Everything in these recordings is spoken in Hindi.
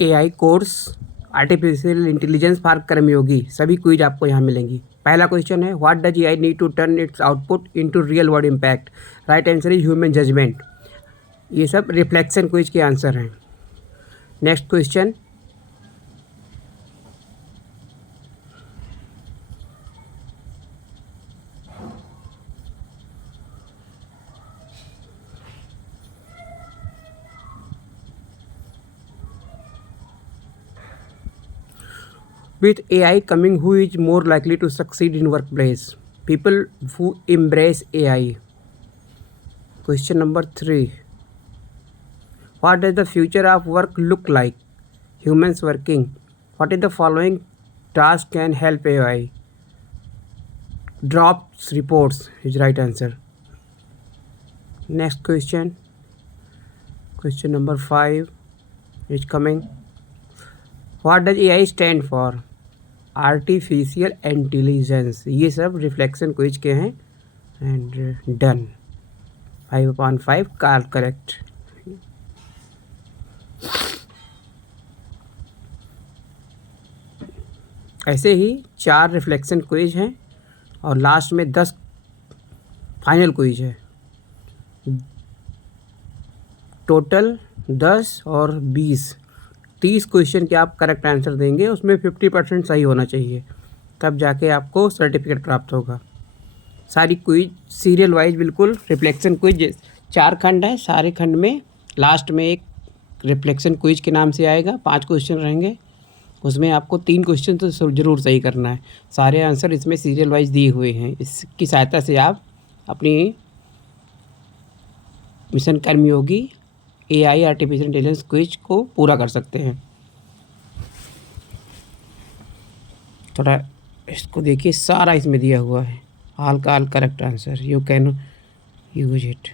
AI course, artificial intelligence for Karmayogi, सभी क्विज आपको यहाँ मिलेंगी। पहला क्वेश्चन है, what does AI need to turn its output into real world impact? Right answer is human judgment. ये सब रिफ्लेक्शन क्विज के आंसर हैं। Next question, with AI coming, who is more likely to succeed in workplace? People who embrace AI. Question number 3. What does the future of work look like? Humans working. What is the following task can help AI? Drops reports is right answer. Next question. Question number 5 is coming. What does AI stand for? Artificial intelligence. ये सब रिफ्लेक्शन क्विज के हैं एंड डन। 5/5 car correct. ऐसे ही 4 रिफ्लेक्शन क्विज हैं और लास्ट में 10 फाइनल क्विज है। टोटल 10 और 20 30 क्वेश्चन के आप करेक्ट आंसर देंगे, उसमें 50% सही होना चाहिए, तब जाके आपको सर्टिफिकेट प्राप्त होगा। सारी क्विज सीरियल वाइज बिल्कुल रिफ्लेक्शन क्विज 4 खंड है, सारे खंड में लास्ट में एक रिफ्लेक्शन क्विज के नाम से आएगा। 5 क्वेश्चन रहेंगे, उसमें आपको 3 क्वेश्चन तो ज़रूर सही करना है। सारे आंसर इसमें सीरियल वाइज दिए हुए हैं, इसकी सहायता से आप अपनी मिशन कर्मयोगी एआई आर्टिफिशियल इंटेलिजेंस क्विज को पूरा कर सकते हैं। थोड़ा इसको देखिए, सारा इसमें दिया हुआ है, ऑल का all correct answer, you can use it.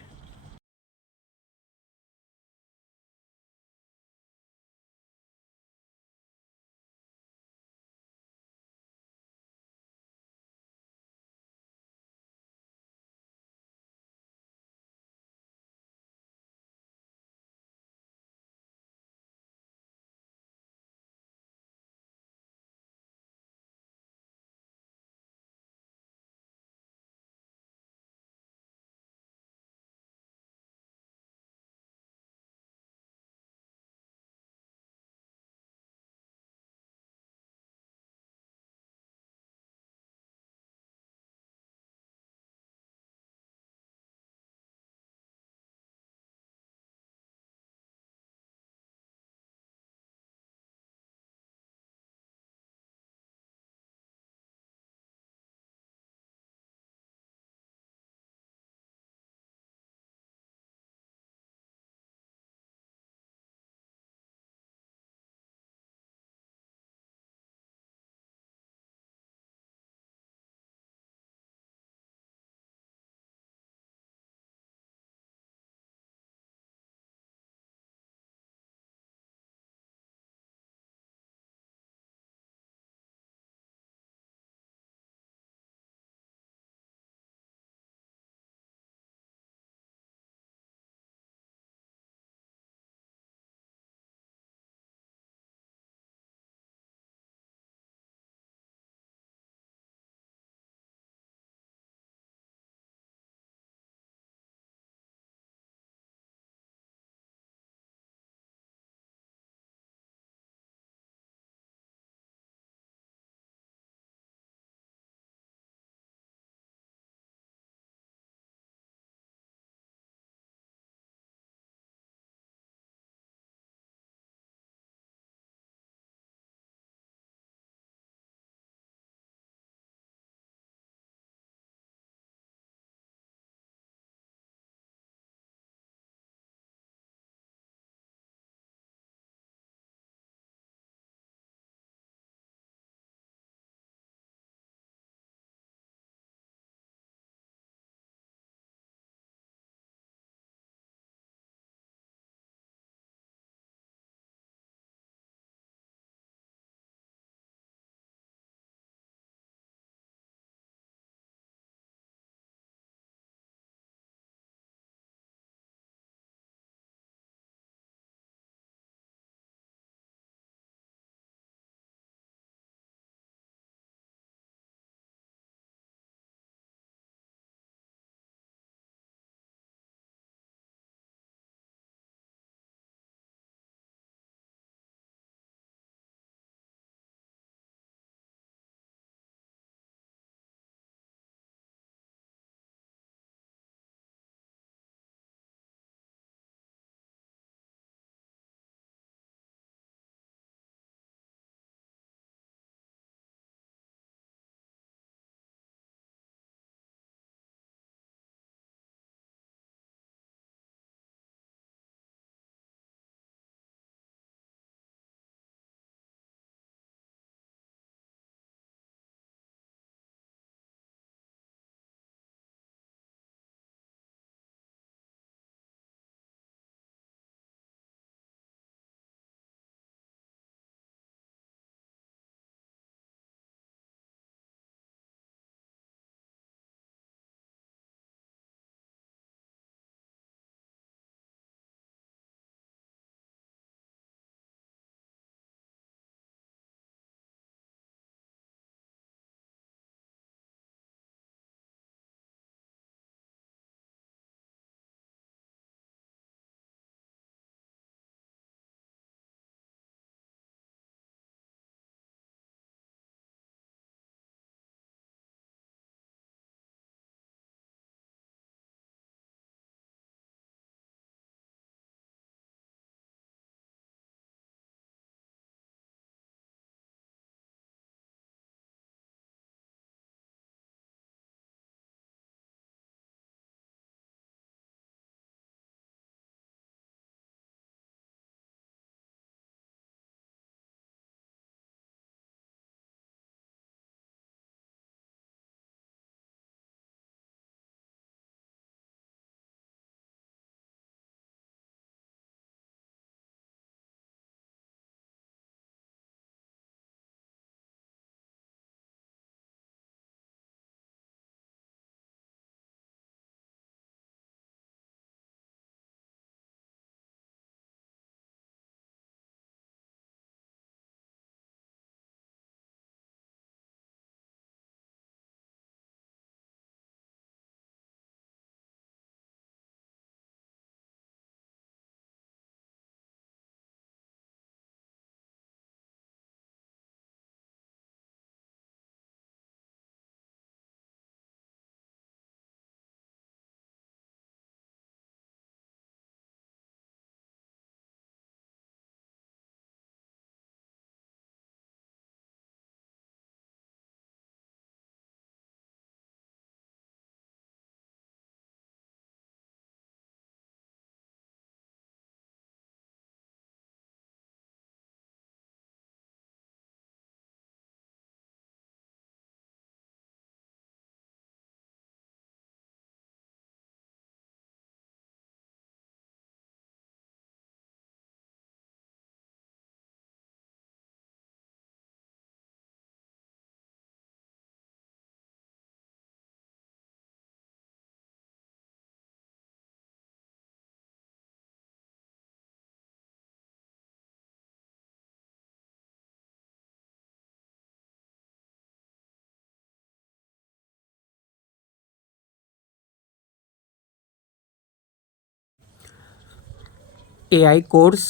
AI course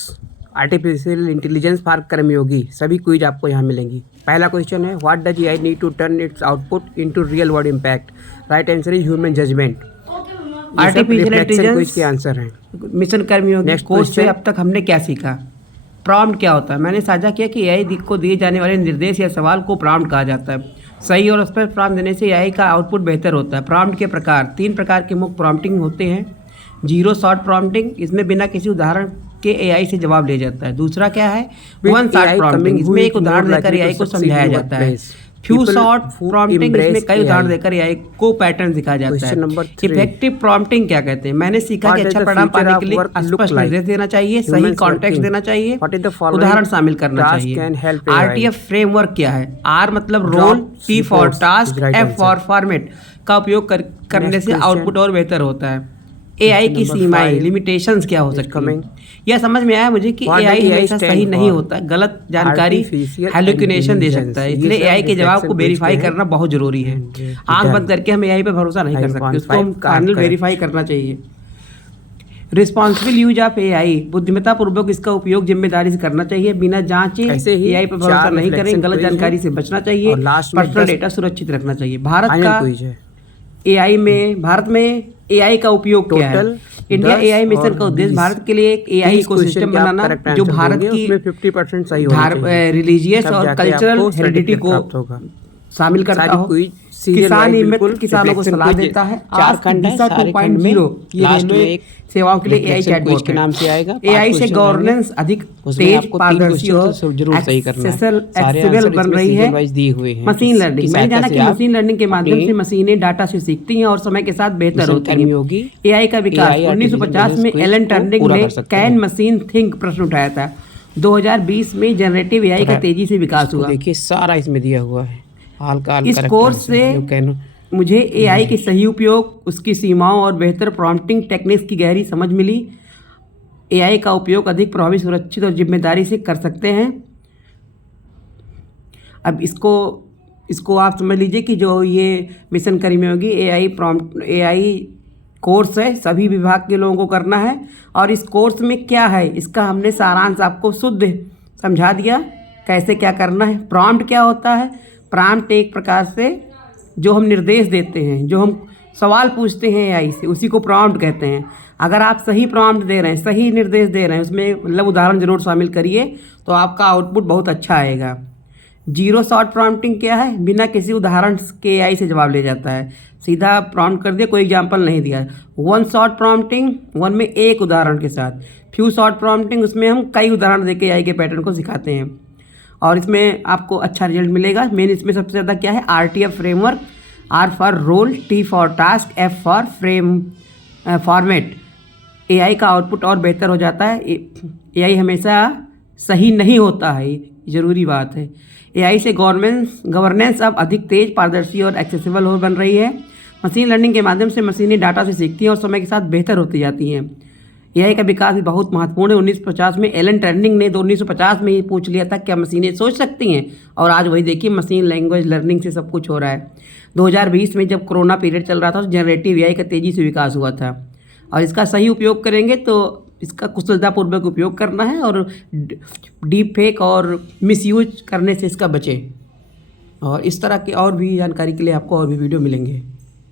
artificial intelligence for Karmayogi, सभी क्विज आपको यहाँ मिलेंगी। पहला क्वेश्चन है, what does AI need to turn its output into real world impact? Right answer is human judgment. Artificial intelligence के आंसर हैं। मिशन कर्मयोगी कोर्स से अब तक हमने क्या सीखा? प्रॉम्प्ट क्या होता है? मैंने साझा किया कि AI को दिए जाने वाले निर्देश या सवाल को प्रॉम्प्ट कहा जाता है। सही और स्पष्ट प्रॉम्प्ट देने से AI का आउटपुट बेहतर होता है। प्रॉम्प्ट के प्रकार, 3 प्रकार के मुख्य प्रॉम्प्टिंग होते हैं। जीरो शॉट प्रॉम्प्टिंग, इसमें बिना किसी उदाहरण के AI से जवाब ले जाता है। दूसरा क्या है? वन शॉट प्रॉम्प्टिंग, इसमें एक उदाहरण देकर AI को समझाया जाता है। फ्यू शॉट प्रॉम्प्टिंग, इसमें कई उदाहरण देकर AI को पैटर्न सिखाया जाता है। इफेक्टिव प्रॉम्प्टिंग क्या कहते हैं? मैंने सीखा कि अच्छा परिणाम पाने के लिए स्पष्ट निर्देश देना चाहिए, सही कॉन्टेक्स्ट देना चाहिए, उदाहरण शामिल करना चाहिए। RTF फ्रेमवर्क क्या है? R मतलब role, T for task, F for format का उपयोग करने से आउटपुट और बेहतर होता है। AI की सीमाएं, लिमिटेशंस क्या हो सकती हैं? यह समझ में आया मुझे कि AI हमेशा सही नहीं होता, गलत जानकारी हेलुसिनेशन दे सकता है, इसलिए AI के जवाब को वेरीफाई करना बहुत जरूरी है। आंख बंद करके हम AI पे भरोसा नहीं कर सकते, उसको हम फाइनल वेरीफाई करना चाहिए। रिस्पॉन्सिबल यूज ऑफ AI, बुद्धिमत्ता पूर्वक इसका उपयोग जिम्मेदारी से करना चाहिए, बिना जांचे AI पर भरोसा नहीं करें, गलत जानकारी से बचना चाहिए, पर्सनल डेटा सुरक्षित रखना चाहिए। भारत में AI का उपयोग क्या है? इंडिया AI मिशन का उद्देश्य भारत के लिए एक AI इकोसिस्टम बनाना, जो भारत की 50% सही रिलीजियस और कल्चरल हेरिडिटी को शामिल करता हो। किसान मित्र किसानों को सलाह देता है। झारखंड 2.0 ये रेलवे सेवाओं के लिए AI चैटबॉट के नाम से आएगा। AI से गवर्नेंस अधिक तेज, पारदर्शी और एक्सेसिबल बन रही है। मशीन लर्निंग, मैंने जाना कि मशीन लर्निंग के माध्यम से मशीनें डाटा से सीखती हैं और समय के साथ बेहतर होती हैं। AI का विकास 1950 में एलन टर्निंग ने कैन मशीन थिंक प्रश्न उठाया था। 2020 में जनरेटिव AI का तेजी से विकास हुआ। देखिए सारा इसमें दिया हुआ है। इस कोर्स से मुझे AI के सही उपयोग, उसकी सीमाओं और बेहतर प्रॉम्प्टिंग टेक्निक्स की गहरी समझ मिली। AI का उपयोग अधिक प्रभावी, सुरक्षित और जिम्मेदारी से कर सकते हैं। अब इसको आप समझ लीजिए कि जो ये मिशन कर्मयोगी AI कोर्स है, सभी विभाग के लोगों को करना है। और इस कोर्स में क्या है, इसका हमने सारांश आपको शुद्ध समझा दिया, कैसे क्या करना है। प्रॉम्प्ट क्या होता है? प्रॉम्प्ट एक प्रकार से जो हम निर्देश देते हैं, जो हम सवाल पूछते हैं AI से, उसी को प्रॉम्प्ट कहते हैं। अगर आप सही प्रॉम्प्ट दे रहे हैं, सही निर्देश दे रहे हैं, उसमें मतलब उदाहरण जरूर शामिल करिए, तो आपका आउटपुट बहुत अच्छा आएगा। जीरो शॉट प्रॉम्प्टिंग क्या है? बिना किसी उदाहरण के AI से जवाब ले जाता है, सीधा प्रॉम्प्ट कर दिया, कोई एग्जाम्पल नहीं दिया। वन शॉट प्रॉम्प्टिंग, वन में एक उदाहरण के साथ। फ्यू शॉट प्रॉम्प्टिंग, उसमें हम कई उदाहरण देके AI के पैटर्न को सिखाते हैं और इसमें आपको अच्छा रिजल्ट मिलेगा। मेन इसमें सबसे ज़्यादा क्या है? RTF framework, R for role, T for task, F for format. AI का आउटपुट और बेहतर हो जाता है। AI हमेशा सही नहीं होता है, ज़रूरी बात है। AI से गवर्नेंस अब अधिक तेज, पारदर्शी और एक्सेसिबल हो बन रही है। मशीन लर्निंग के माध्यम से मशीनें डाटा से सीखती हैं और समय के साथ बेहतर होती जाती हैं। AI का विकास भी बहुत महत्वपूर्ण है। 1950 में एलन टर्निंग ने 1950 में ही पूछ लिया था क्या मशीनें सोच सकती हैं, और आज वही देखिए, मशीन लैंग्वेज लर्निंग से सब कुछ हो रहा है। 2020 में जब कोरोना पीरियड चल रहा था तो जनरेटिव AI का तेज़ी से विकास हुआ था, और इसका सही उपयोग करेंगे तो इसका कुशलतापूर्वक उपयोग करना है और डीप फेक और मिसयूज करने से इसका बचें। और इस तरह की और भी जानकारी के लिए आपको और भी वीडियो मिलेंगे।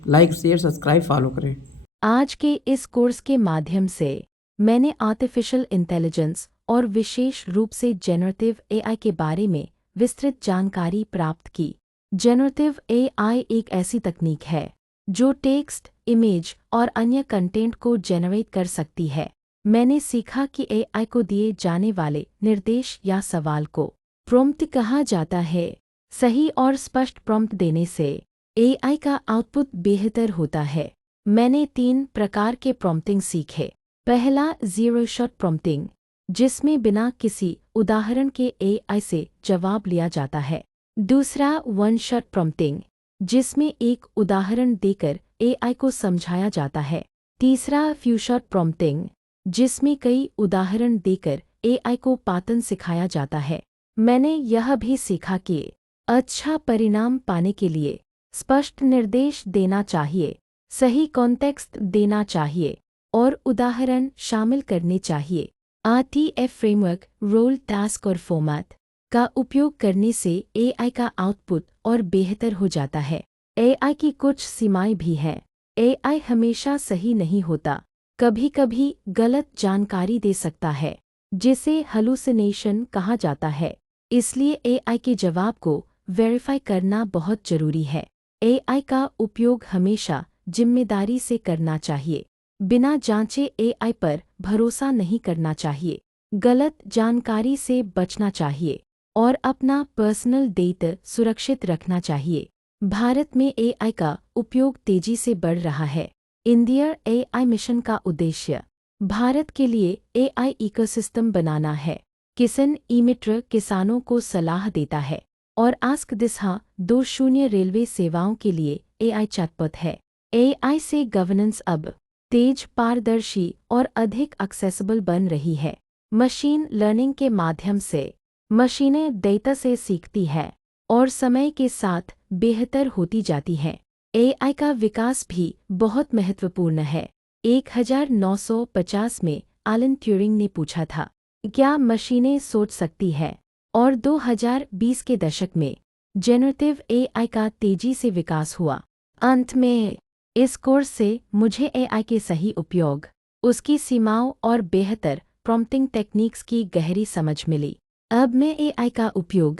लाइक, शेयर, सब्सक्राइब, फॉलो करें। आज के इस कोर्स के माध्यम से मैंने आर्टिफिशियल इंटेलिजेंस और विशेष रूप से जेनरेटिव AI के बारे में विस्तृत जानकारी प्राप्त की। जेनरेटिव AI एक ऐसी तकनीक है जो टेक्स्ट, इमेज और अन्य कंटेंट को जेनरेट कर सकती है। मैंने सीखा कि AI को दिए जाने वाले निर्देश या सवाल को प्रॉम्प्ट कहा जाता है। सही और स्पष्ट प्रॉम्प्ट देने से AI का आउटपुट बेहतर होता है। मैंने 3 प्रकार के प्रॉम्प्टिंग सीखे। पहला, जीरो शॉट प्रॉम्प्टिंग, जिसमें बिना किसी उदाहरण के AI से जवाब लिया जाता है। दूसरा, वन शॉट प्रॉम्प्टिंग, जिसमें एक उदाहरण देकर AI को समझाया जाता है। तीसरा, फ्यू शॉट प्रॉम्प्टिंग, जिसमें कई उदाहरण देकर AI को पैटर्न सिखाया जाता है। मैंने यह भी सीखा कि अच्छा परिणाम पाने के लिए स्पष्ट निर्देश देना चाहिए, सही कॉन्टेक्स्ट देना चाहिए और उदाहरण शामिल करने चाहिए। RTF फ्रेमवर्क, रोल, टास्क और फॉर्मेट का उपयोग करने से AI का आउटपुट और बेहतर हो जाता है। AI की कुछ सीमाएं भी हैं। AI हमेशा सही नहीं होता, कभी-कभी गलत जानकारी दे सकता है, जिसे हेलुसिनेशन कहा जाता है। इसलिए AI के जवाब को वेरीफाई करना बहुत जरूरी है। AI का उपयोग हमेशा जिम्मेदारी से करना चाहिए। बिना जांचे AI पर भरोसा नहीं करना चाहिए। गलत जानकारी से बचना चाहिए और अपना पर्सनल डेटा सुरक्षित रखना चाहिए। भारत में AI का उपयोग तेजी से बढ़ रहा है। इंडिया AI मिशन का उद्देश्य भारत के लिए AI इकोसिस्टम बनाना है। किसान ई-मित्र किसानों को सलाह देता है और आस्क दिशा 20 रेलवे सेवाओं के लिए AI चैटबॉट है। AI से गवर्नेंस अब तेज, पारदर्शी और अधिक एक्सेसिबल बन रही है। मशीन लर्निंग के माध्यम से मशीनें डेटा से सीखती है और समय के साथ बेहतर होती जाती हैं। AI का विकास भी बहुत महत्वपूर्ण है। 1950 में एलन ट्यूरिंग ने पूछा था, क्या मशीनें सोच सकती है? और 2020 के दशक में जेनरेटिव AI का तेजी से विकास हुआ। अंत में इस कोर्स से मुझे AI के सही उपयोग, उसकी सीमाओं और बेहतर प्रॉम्प्टिंग टेक्निक्स की गहरी समझ मिली। अब मैं AI का उपयोग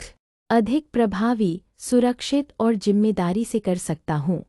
अधिक प्रभावी, सुरक्षित और जिम्मेदारी से कर सकता हूँ।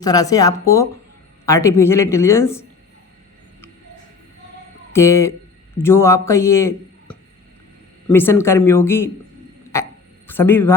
इस तरह से आपको आर्टिफिशियल इंटेलिजेंस के जो आपका ये मिशन कर्मयोगी सभी विभाग